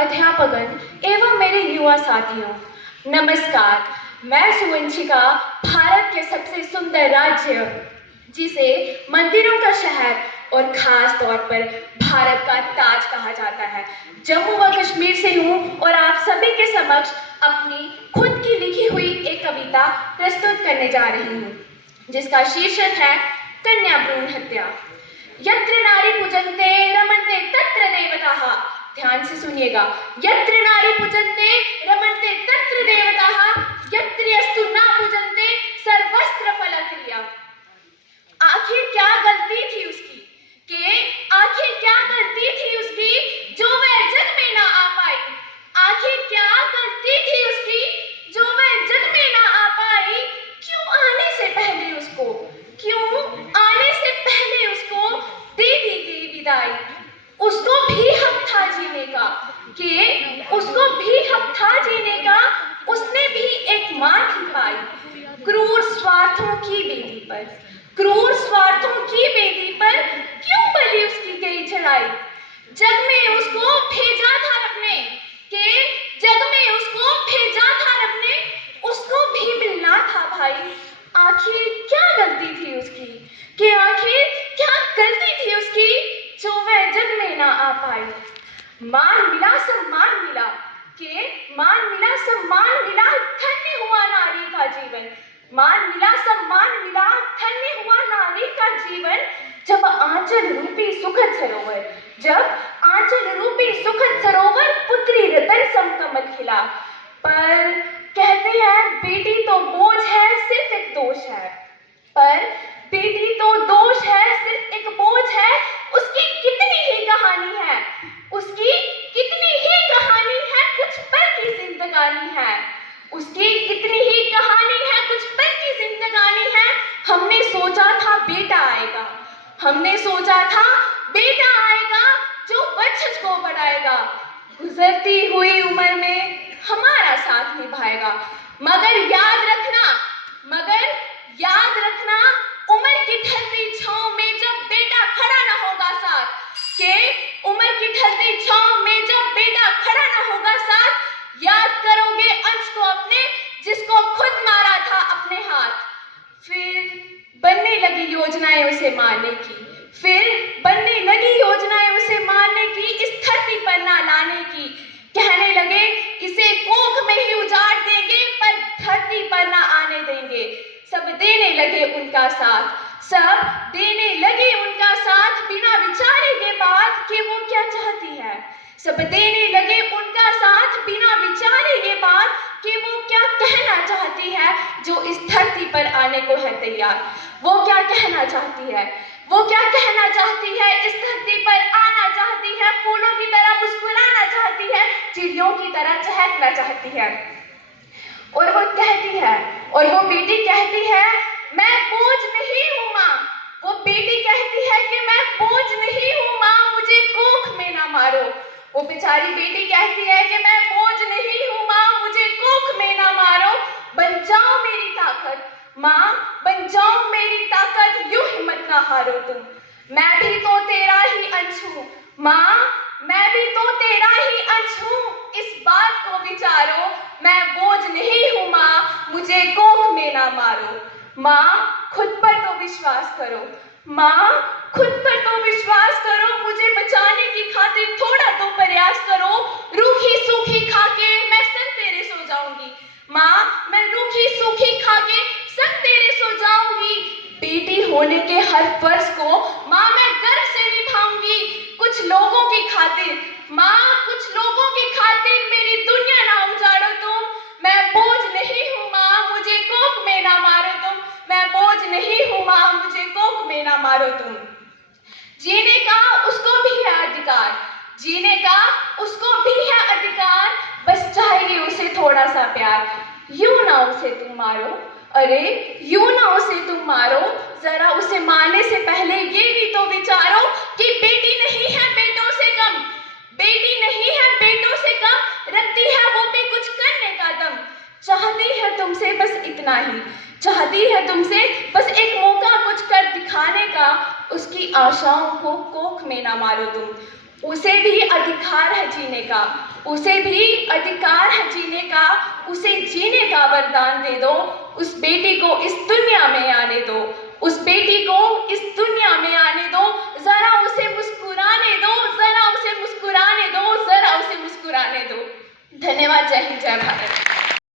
अध्यापकगण एवं मेरे युवा साथियों, नमस्कार। मैं सुवंशिका भारत के सबसे सुंदर राज्य जिसे मंदिरों का शहर और खास तौर पर भारत का ताज कहा जाता है, जम्मू व कश्मीर से हूँ और आप सभी के समक्ष अपनी खुद की लिखी हुई एक कविता प्रस्तुत करने जा रही हूँ, जिसका शीर्षक है कन्या भ्रूण हत्या। यत्र नारी पूजन्ते रमन्ते तत्र देवताः। ध्यान से सुनिएगा। यत्र नारी पूजन्ते रमन्ते तत्र देवताः, यत्र यस्तु न पूजन्ते सर्वस्त्र फलक्रिया। आखिर क्या गलती थी उसकी आखिर क्या गलती थी उसकी जो वह जग में ना आ पाई। आखिर क्या गलती थी उसकी जो वह जग में ना आ पाई। क्यों आने से पहले उसको दे दी गई विदाई। उसको भी हक था जीने का उसने भी एक मां थी पाई। क्रूर स्वार्थों की बेदी पर क्यों बलि उसकी गई चढ़ाई। जग में उसको भेजा था रब ने उसको भी मिलना था भाई। आखिर क्या गलती थी उसकी जो वह जग में ना आ पाई। मान मिला सम्मान मिला धन्य हुआ नारी का जीवन। मान मिला सम्मान मिला धन्य हुआ नारी का जीवन। जब आंचल रूपी सुखद सरोवर पुत्री रतन समकमल खिला। पर कहते हैं बेटी तो बोझ है सिर्फ एक दोष है। उसकी कितनी ही कहानी है कुछ पल की जिंदगानी है। हमने सोचा था बेटा आएगा जो वंशज को बढ़ाएगा। गुजरती हुई उम्र में हमारा साथ निभाएगा। मगर याद रखना उम्र की ढलती छांव में जब बेटा खड़ा न होगा साथ। याद करोगे अंश को अपने जिसको खुद मारा था अपने हाथ। फिर बनने लगी योजनाएं उसे मारने की इस धरती पर ना लाने की। कहने लगे इसे कोख में ही उजाड़ देंगे पर धरती पर ना आने देंगे। सब देने लगे उनका साथ बिना विचारे के बाद कि वो क्या चाहती है। सब देने लगे उनका साथ बिना विचारे के बाद कि वो क्या कहना चाहती है जो इस धरती पर आने को है तैयार। वो क्या कहना चाहती है इस धरती पर आना चाहती है। फूलों की तरह मुस्कुराना चाहती है, चिड़ियों की तरह चहकना चाहती है। और वो बेटी कहती है मैं बोझ नहीं हूँ माँ। वो बेटी कहती है कि मैं बोझ नहीं हूँ माँ, मुझे कोख में ना मारो। वो बेचारी बेटी कहती है कि मैं बोझ नहीं हूँ माँ, मुझे कोख में ना मारो। बन जाओ मेरी ताकत माँ, बन जाओ मेरी ताकत, यूं हिम्मत ना हारो तुम। मैं भी तो तेरा ही अंश हूँ माँ, मैं भी तो तेरा ही अंश हूँ। इस बात को विचारो, मैं बोझ नहीं हूँ माँ, मुझे कोख में ना मारो। माँ खुद पर तो विश्वास करो, मुझे बचाने की खातिर थोड़ा तो प्रयास करो। रूखी सूखी खाके मैं संग तेरे सो जाऊंगी माँ, मैं रूखी सूखी खाके संग तेरे सो जाऊंगी। बेटी होने के हर फर्ज को माँ मैं गर्व से निभाऊंगी। कुछ लोगों की खातिर मेरी दुनिया ना उजाड़ो तुम। मैं बोझ नहीं हूँ माँ, मुझे कोख में ना मारो तुम। मैं बोझ नहीं हूँ माँ, मुझे कोख में ना मारो तुम। जीने का उसको भी है अधिकार, बस चाहिए उसे थोड़ा सा प्यार। यूं ना उसे तुम मारो, जरा उसे मारने से पहले ये भी तो विचारो कि बेटी नहीं है बेटों से कम, रखती है वो भी कुछ करने का दम। चाहती है तुमसे बस इतना ही, चाहती है तुमसे बस एक मौका कुछ कर दिखाने का। उसकी आशाओं को कोख में ना मारो तुम, उसे भी अधिकार है जीने का, उसे भी अधिकार है जीने का, उसे जीने का वरदान दे दो। उस बेटी को इस दुनिया में आने दो, उस बेटी को इस दुनिया में आने दो। जरा उसे मुस्कुराने दो, जरा उसे मुस्कुराने दो, जरा उसे मुस्कुराने दो। धन्यवाद। जय हिंद, जय भारत।